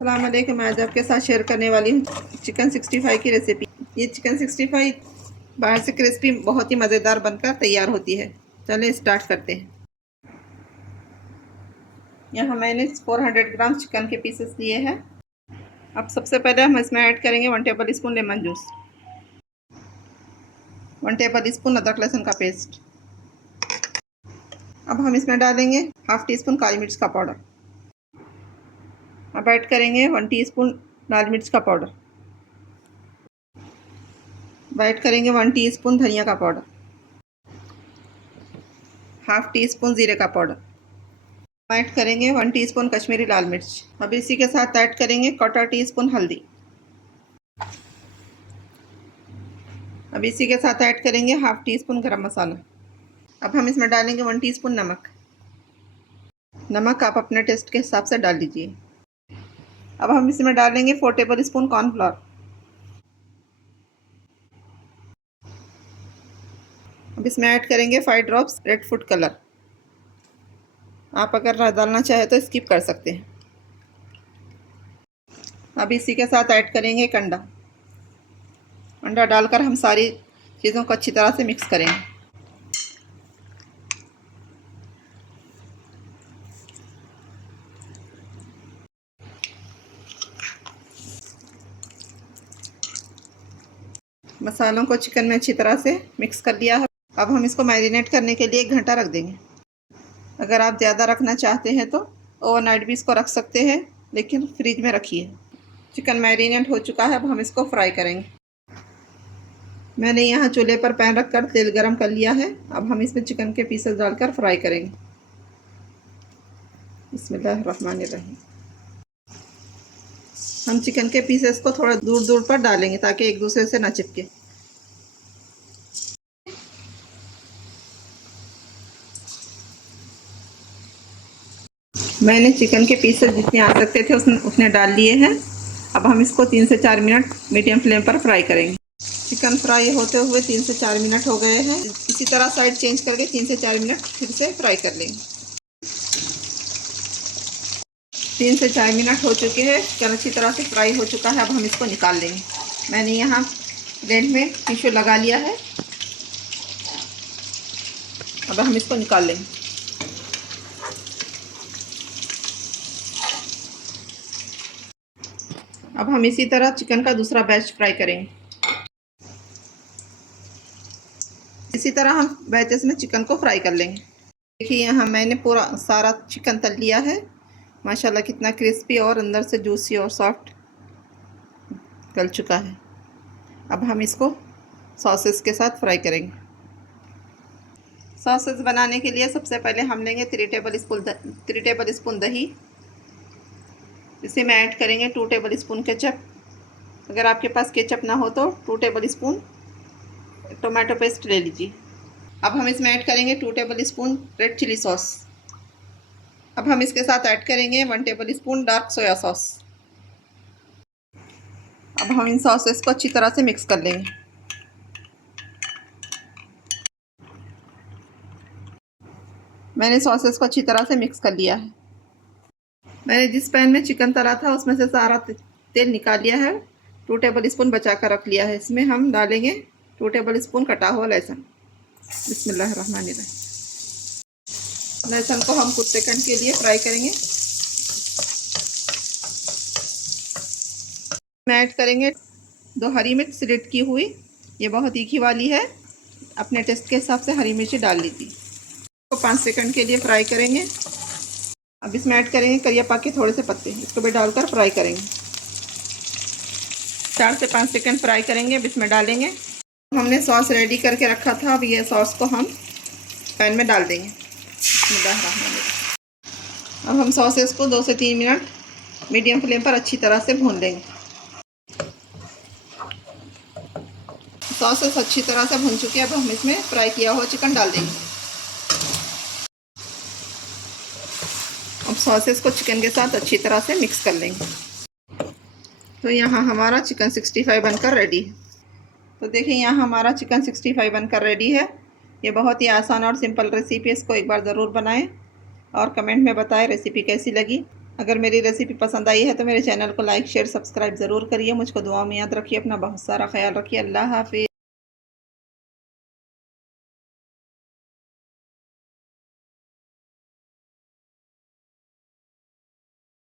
अस्सलाम वालेकुम। मैं आज आपके साथ शेयर करने वाली हूँ चिकन 65 की रेसिपी। ये चिकन 65 बाहर से क्रिस्पी बहुत ही मज़ेदार बनकर तैयार होती है। चलिए स्टार्ट करते हैं। यहाँ मैंने 400 ग्राम चिकन के पीसेस लिए हैं। अब सबसे पहले हम इसमें ऐड करेंगे 1 table spoon lemon juice, 1 table spoon अदरक लहसुन का पेस्ट। अब हम इसमें डालेंगे हाफ टी स्पून काली मिर्च का पाउडर। अब ऐड करेंगे 1 टीस्पून लाल मिर्च का पाउडर। ऐड करेंगे 1 टीस्पून धनिया का पाउडर, हाफ टी स्पून जीरे का पाउडर। ऐड करेंगे 1 टीस्पून कश्मीरी लाल मिर्च। अब इसी के साथ ऐड करेंगे 1/4 टीस्पून हल्दी। अब इसी के साथ ऐड करेंगे हाफ टी स्पून गरम मसाला। अब हम इसमें डालेंगे 1 टीस्पून नमक। नमक आप अपने टेस्ट के हिसाब से डाल लीजिए। अब हम इसमें डालेंगे 4 टेबल स्पून कॉर्नफ्लोर। अब इसमें ऐड करेंगे 5 ड्रॉप्स रेड फूड कलर। आप अगर डालना चाहे तो स्किप कर सकते हैं। अब इसी के साथ ऐड करेंगे एक अंडा। अंडा डालकर हम सारी चीज़ों को अच्छी तरह से मिक्स करेंगे। मसालों को चिकन में अच्छी तरह से मिक्स कर लिया है। अब हम इसको मैरिनेट करने के लिए 1 घंटा रख देंगे। अगर आप ज़्यादा रखना चाहते हैं तो ओवरनाइट भी इसको रख सकते हैं, लेकिन फ्रिज में रखिए। चिकन मैरिनेट हो चुका है। अब हम इसको फ्राई करेंगे। मैंने यहाँ चूल्हे पर पैन रखकर तेल गरम कर लिया है। अब हम इसमें चिकन के पीसेस डालकर फ्राई करेंगे। बिस्मिल्लाहिर्रहमानिर्रहीम। हम चिकन के पीसेस को थोड़ा दूर दूर पर डालेंगे ताकि एक दूसरे से ना चिपके। मैंने चिकन के पीसेस जितने आ सकते थे उतने डाल लिए हैं। अब हम इसको 3 से 4 मिनट मीडियम फ्लेम पर फ्राई करेंगे। चिकन फ्राई होते हुए 3 से 4 मिनट हो गए हैं। इसी तरह साइड चेंज करके 3 से 4 मिनट फिर से फ्राई कर लेंगे। 3 से 4 मिनट हो चुके हैं। चिकन अच्छी तरह से फ्राई हो चुका है। अब हम इसको निकाल लेंगे। मैंने यहाँ प्लेट में टिश्यू लगा लिया है। अब हम इसको निकाल लेंगे। अब हम इसी तरह चिकन का दूसरा बैच फ्राई करेंगे। इसी तरह हम बैचेस में चिकन को फ्राई कर लेंगे। देखिए यहाँ मैंने पूरा सारा चिकन तल लिया है। माशाल्लाह कितना क्रिस्पी और अंदर से जूसी और सॉफ्ट तल चुका है। अब हम इसको सॉसेस के साथ फ्राई करेंगे। सॉसेस बनाने के लिए सबसे पहले हम लेंगे 3 टेबल स्पून दही। इसे में ऐड करेंगे 2 टेबल स्पून केचप। अगर आपके पास केचप ना हो तो 2 टेबल स्पून टोमेटो पेस्ट ले लीजिए। अब हम इसमें ऐड करेंगे 2 tablespoon red chilli sauce. अब हम इसके साथ ऐड करेंगे 1 tablespoon dark soya sauce. अब हम इन सॉसेस को अच्छी तरह से मिक्स कर लेंगे। मैंने सॉसेस को अच्छी तरह से मिक्स कर लिया है। मैंने जिस पैन में चिकन तला था उसमें से सारा तेल निकाल लिया है। 2 टेबल स्पून बचा कर रख लिया है। इसमें हम डालेंगे 2 टेबल स्पून कटा हुआ लहसुन। बिस्मिल्लाहिर्रहमानिर्रहीम। लहसुन को हम कुछ सेकंड के लिए फ्राई करेंगे। मैं ऐड करेंगे 2 हरी मिर्च स्लिट की हुई। ये बहुत तीखी वाली है। अपने टेस्ट के हिसाब से हरी मिर्ची डाल लीजिए। इसको 5 सेकंड के लिए फ्राई करेंगे। अब इसमें ऐड करेंगे करिया के थोड़े से पत्ते। इसको भी डालकर फ्राई करेंगे। 4 से 5 सेकंड फ्राई करेंगे। अब इसमें डालेंगे हमने सॉस रेडी करके रखा था। अब ये सॉस को हम पैन में डाल देंगे। अब हम सॉसेस को 2 से 3 मिनट मीडियम फ्लेम पर अच्छी तरह से भून लेंगे। सॉसेस अच्छी तरह से भून चुके हैं। अब हम इसमें फ्राई किया हुआ चिकन डाल देंगे। अब सॉसेस को चिकन के साथ अच्छी तरह से मिक्स कर लेंगे। तो यहाँ हमारा चिकन 65 बनकर रेडी है। तो देखिए यहाँ हमारा चिकन 65 बनकर रेडी है। ये बहुत ही आसान और सिंपल रेसिपी है। इसको एक बार ज़रूर बनाएं और कमेंट में बताएं रेसिपी कैसी लगी। अगर मेरी रेसिपी पसंद आई है तो मेरे चैनल को लाइक शेयर सब्सक्राइब ज़रूर करिए। मुझको दुआ में याद रखिए। अपना बहुत सारा ख्याल रखिए। अल्लाह हाफिज़।